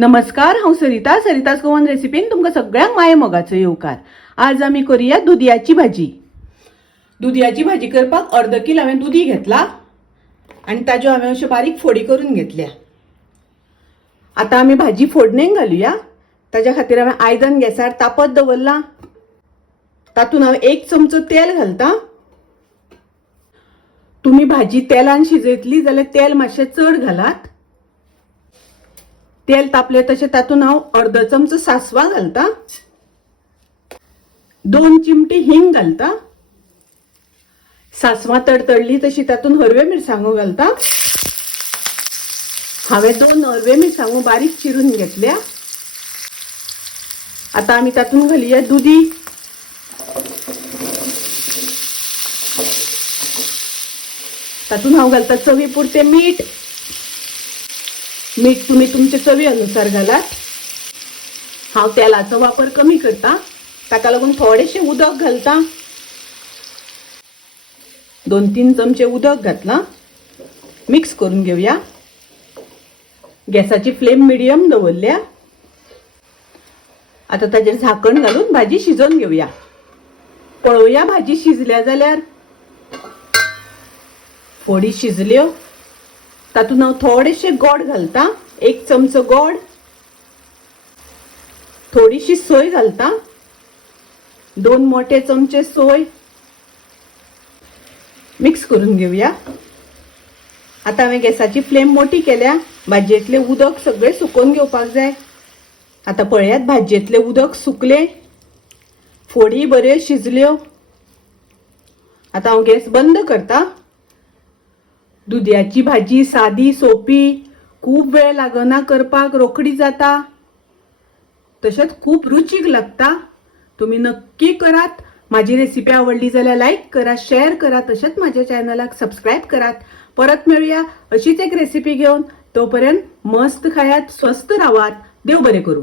नमस्कार, हांव सरितास गोवन रेसिपीन तुमकां सगळ्यांक माये मोगाचो येवकार। आज आमी करूया दुदयाची भाजी। दुदयाची भाजी करपाक अर्द किल हांवें दुदी घेतला आनी ताज्यो हांवें अश्यो बारीक फोडी करून घेतल्या। आता आमी भाजी फोडणेक घालुया। ताज्या खातीर हांवें आयदन गॅसार तापत दवरला। तातूंत हांव 1 चमचो तेल घालता। तुम्ही भाजी तेलान शिजयतली जाल्यार तेल मातशें चड घालात। तेल तापले तशें तातूंत हांव अर्द चमचो सासवा घालता, 2 चिमटी हिंग घालता। सासवा तडतडली तशी तातूंत हरव्यो मिरसांगो घालता। हांवें 2 हरव्यो मिरसांगो बारीक चिरून घेतल्या। आता आमी तातूंत घालुया दुदी। तातूंत हांव घालता चवी पुरते मीठ। मीठ तुम्ही तुमच्या चवी अनुसार घालात। हांव तेलाचो वापर कमी करता, ताका लागून थोडेशें उदक घालता। 2-3 चमचे उदक घातला। मिक्स करून घेवया। गॅसाची फ्लेम मिडियम दवरल्या। आता ताजेर झाकण घालून भाजी शिजोवन घेवया। पळोवया भाजी शिजल्या जाल्यार। फोडी शिजल्यो। तातूंत हांव थोडेशें गोड घालता, 1 चमचो गोड, थोडीशी सोय घालता, 2 मोठे चमचे सोय। मिक्स करून घेवया। आता हांवें गॅसाची फ्लेम मोठी केल्या। भाजयेतले उदक सगळे सुकोवन घेवपाक जाय। आता पळयात भाजयेतले उदक सुकले, फोडी बऱ्यो शिजल्यो। आता हांव गॅस बंद करता। दुदयाची भाजी सादी सोपी, खूप वेळ लागना करपाक, रोखडी जाता, तशेंच खूप रुचीक लागता। तुम्ही नक्की करात। माझी रेसिपी आवडली जाल्यार लाईक करा, शेअर करा, तशेंच माझ्या चॅनलाक सबस्क्राईब करात। परत मिळूया अशीच एक रेसिपी घेऊन। तोपर्यंत मस्त खायात, स्वस्थ राहात। देव बरे करू।